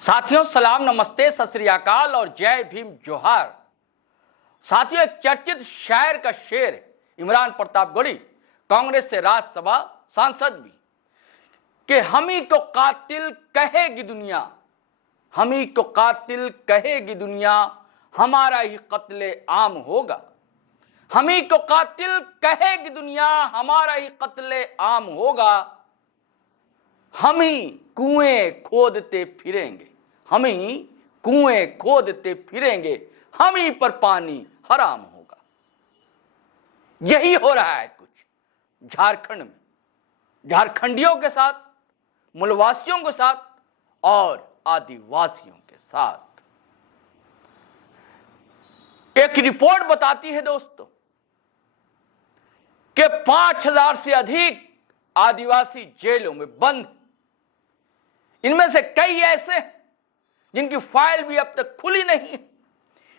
साथियों सलाम, नमस्ते, सत श्री अकाल और जय भीम जोहार। साथियों, एक चर्चित शायर का शेर है, इमरान प्रतापगढ़ी, कांग्रेस से राज्यसभा सांसद भी, कि हम ही को कातिल कहेगी दुनिया, हम ही को कातिल कहेगी दुनिया, हमारा ही कत्ले आम होगा। हम ही को कातिल कहेगी दुनिया, हमारा ही कत्ले आम होगा। हम ही कुएं खोदते फिरेंगे, हम ही कुएं खोदते फिरेंगे, हम ही पर पानी हराम होगा। यही हो रहा है कुछ झारखंड में, झारखंडियों के साथ, मूलवासियों के साथ और आदिवासियों के साथ। एक रिपोर्ट बताती है दोस्तों कि 5000 से अधिक आदिवासी जेलों में बंद। इनमें से कई ऐसे जिनकी फाइल भी अब तक खुली नहीं है।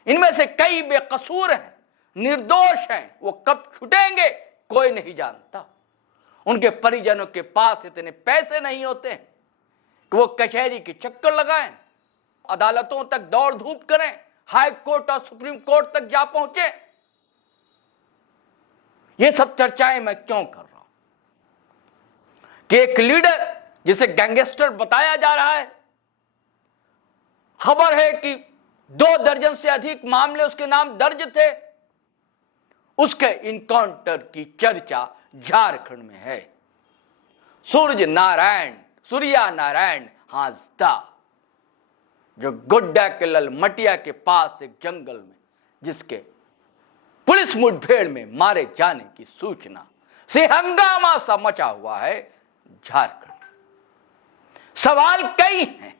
इनमें से कई बेकसूर हैं, निर्दोष हैं। वो कब छूटेंगे कोई नहीं जानता। उनके परिजनों के पास इतने पैसे नहीं होते कि वो कचहरी के चक्कर लगाएं, अदालतों तक दौड़ धूप करें, हाई कोर्ट और सुप्रीम कोर्ट तक जा पहुंचे। ये सब चर्चाएं मैं क्यों कर रहा हूं कि एक लीडर जिसे गैंगस्टर बताया जा रहा है, खबर है कि 2 दर्जन से अधिक मामले उसके नाम दर्ज थे, उसके इनकाउंटर की चर्चा झारखंड में है। सूर्या नारायण हांसदा, जो गोड्डा के ललमटिया के पास एक जंगल में जिसके पुलिस मुठभेड़ में मारे जाने की सूचना से हंगामा सा मचा हुआ है झारखंड। सवाल कई हैं,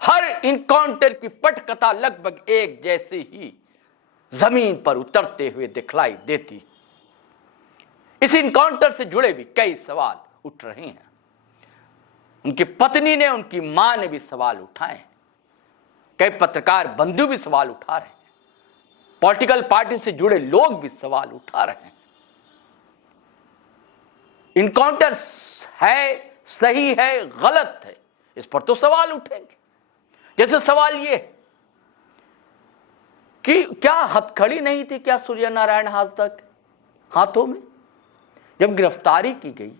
हर इनकाउंटर की पटकथा लगभग एक जैसी ही जमीन पर उतरते हुए दिखलाई देती। इस इनकाउंटर से जुड़े भी कई सवाल उठ रहे हैं। उनकी पत्नी ने, उनकी मां ने भी सवाल उठाए, कई पत्रकार बंधु भी सवाल उठा रहे हैं, पॉलिटिकल पार्टी से जुड़े लोग भी सवाल उठा रहे हैं। इनकाउंटर है, सही है, गलत है, इस पर तो सवाल उठेंगे। जैसे सवाल ये कि क्या हथकड़ी नहीं थी क्या सूर्य नारायण हांसदा के हाथों में? जब गिरफ्तारी की गई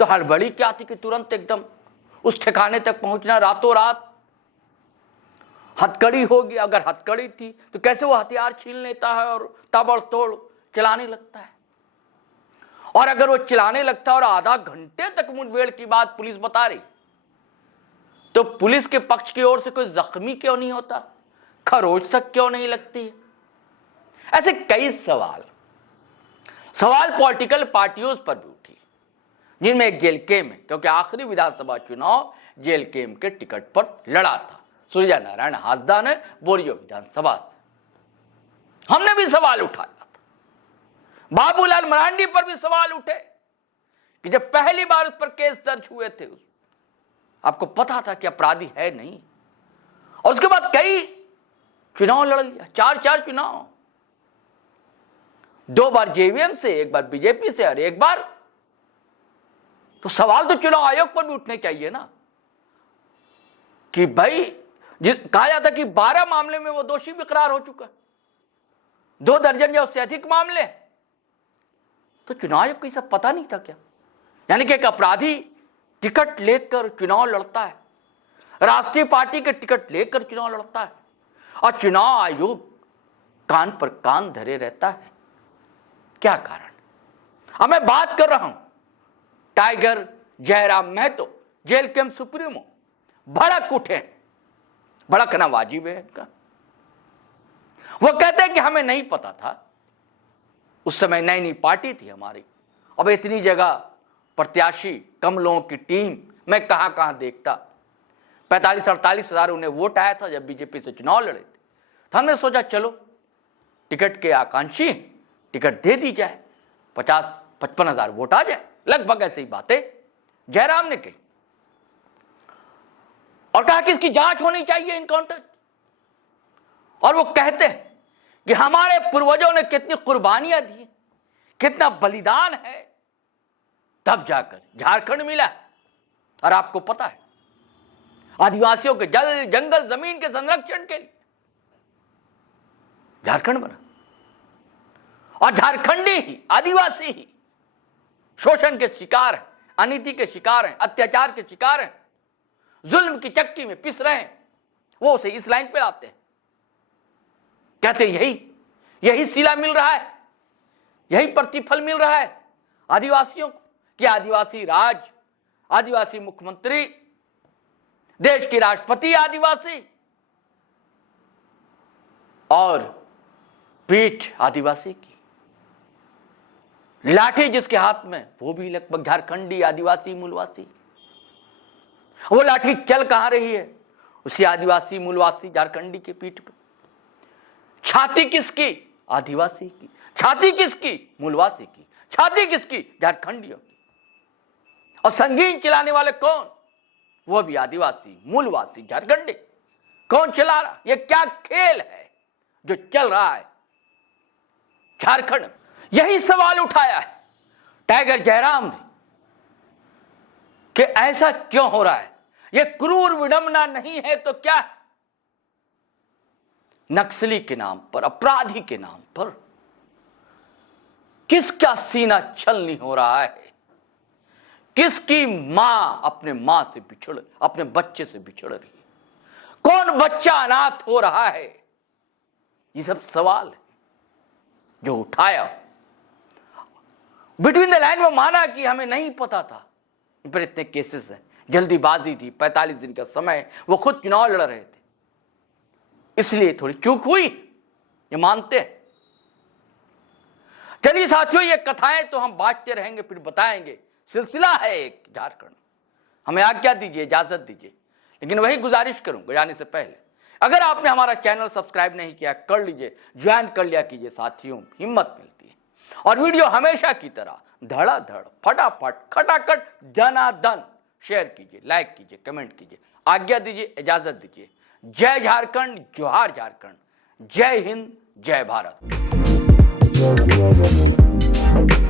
तो हड़बड़ी क्या थी कि तुरंत एकदम उस ठिकाने तक पहुंचना, रातों रात हथकड़ी होगी। अगर हथकड़ी थी तो कैसे वो हथियार छीन लेता है और ताबड़तोड़ चलाने लगता है? और अगर वो चलाने लगता है और आधा घंटे तक मुठभेड़ की बात पुलिस बता रही, तो पुलिस के पक्ष की ओर से कोई जख्मी क्यों नहीं होता? खरोच तक क्यों नहीं लगती है? ऐसे कई सवाल पॉलिटिकल पार्टियों पर भी उठी, जिनमें एक जेलकेम है, क्योंकि आखिरी विधानसभा चुनाव जेलकेम के टिकट पर लड़ा था सूर्या नारायण हांसदा ने बोरियो विधानसभा से। हमने भी सवाल उठाया था, बाबूलाल मरांडी पर भी सवाल उठे कि जब पहली बार उस पर केस दर्ज हुए थे, आपको पता था कि अपराधी है नहीं, और उसके बाद कई चुनाव लड़ लिया, 4 चुनाव, 2 बार जेवीएम से, 1 बार बीजेपी से और 1 बार। तो सवाल तो चुनाव आयोग पर भी उठने चाहिए ना कि भाई, कहा जाता कि 12 मामले में वो दोषी भी करार हो चुका, 2 दर्जन या उससे अधिक मामले। तो चुनाव आयोग को सब पता नहीं था क्या? यानी कि एक अपराधी टिकट लेकर चुनाव लड़ता है, राष्ट्रीय पार्टी के टिकट लेकर चुनाव लड़ता है, और चुनाव आयोग कान पर कान धरे रहता है। क्या कारण? अब मैं बात कर रहा हूं Tiger Jairam Mahato, jail camp supremo, भड़क उठे। भड़कना वाजिब है इनका। वो कहते हैं कि हमें नहीं पता था, उस समय नई पार्टी थी हमारी, अब इतनी जगह प्रत्याशी, कम लोगों की टीम, मैं कहां कहां देखता। 45-48 हजार उन्हें वोट आया था जब बीजेपी से चुनाव लड़े थे। तो हमने सोचा चलो टिकट के आकांक्षी, टिकट दे दी जाए, 50-55 हजार वोट आ जाए। लगभग ऐसी ही बातें जयराम ने कही और कहा कि इसकी जांच होनी चाहिए इनकाउंटर। और वो कहते हैं कि हमारे पूर्वजों ने कितनी कुर्बानियां दी, कितना बलिदान है, तब जाकर झारखंड मिला। और आपको पता है आदिवासियों के जल जंगल जमीन के संरक्षण के लिए झारखंड बना। और झारखंडी ही, आदिवासी ही शोषण के शिकार हैं, अनीति के शिकार हैं, अत्याचार के शिकार हैं, जुल्म की चक्की में पिस रहे हैं। वो उसे इस लाइन पे लाते हैं, कहते यही सिला मिल रहा है, यही प्रतिफल मिल रहा है आदिवासियों को कि आदिवासी राज, आदिवासी मुख्यमंत्री, देश के राष्ट्रपति आदिवासी और पीठ आदिवासी की, लाठी जिसके हाथ में वो भी लगभग झारखंडी आदिवासी मूलवासी। वो लाठी चल कहां रही है? उसी आदिवासी मूलवासी झारखंडी के पीठ पे। छाती किसकी? आदिवासी की। छाती किसकी? मूलवासी की। छाती किसकी? झारखंडियों की। और संगीन चलाने वाले कौन? वो भी आदिवासी मूलवासी झारखंडी। कौन चला रहा? ये क्या खेल है जो चल रहा है झारखंड में? यही सवाल उठाया है टाइगर जयराम ने कि ऐसा क्यों हो रहा है? ये क्रूर विडंबना नहीं है तो क्या? नक्सली के नाम पर, अपराधी के नाम पर किसका सीना छलनी हो रहा है? किसकी मां अपने मां से बिछड़, अपने बच्चे से बिछड़ रही है? कौन बच्चा अनाथ हो रहा है? ये सब सवाल है जो उठाया। बिटवीन द लाइन में माना कि हमें नहीं पता था, पर इतने केसेस हैं, जल्दीबाजी थी, 45 दिन का समय, वो खुद चुनाव लड़ रहे थे, इसलिए थोड़ी चूक हुई, ये मानते हैं। चलिए साथियों, ये कथाएं तो हम बांटते रहेंगे, फिर बताएंगे। सिलसिला है एक झारखंड। हमें आज्ञा दीजिए, इजाजत दीजिए, लेकिन वही गुजारिश करूंगा जाने से पहले, अगर आपने हमारा चैनल सब्सक्राइब नहीं किया, कर लीजिए, ज्वाइन कर लिया कीजिए साथियों, हिम्मत मिलती है। और वीडियो हमेशा की तरह धड़ाधड़, फटाफट, खटाखट, दनादन शेयर कीजिए, लाइक कीजिए, कमेंट कीजिए। आज्ञा दीजिए, इजाजत दीजिए। जय झारखंड, जोहार झारखंड, जय हिंद, जय भारत।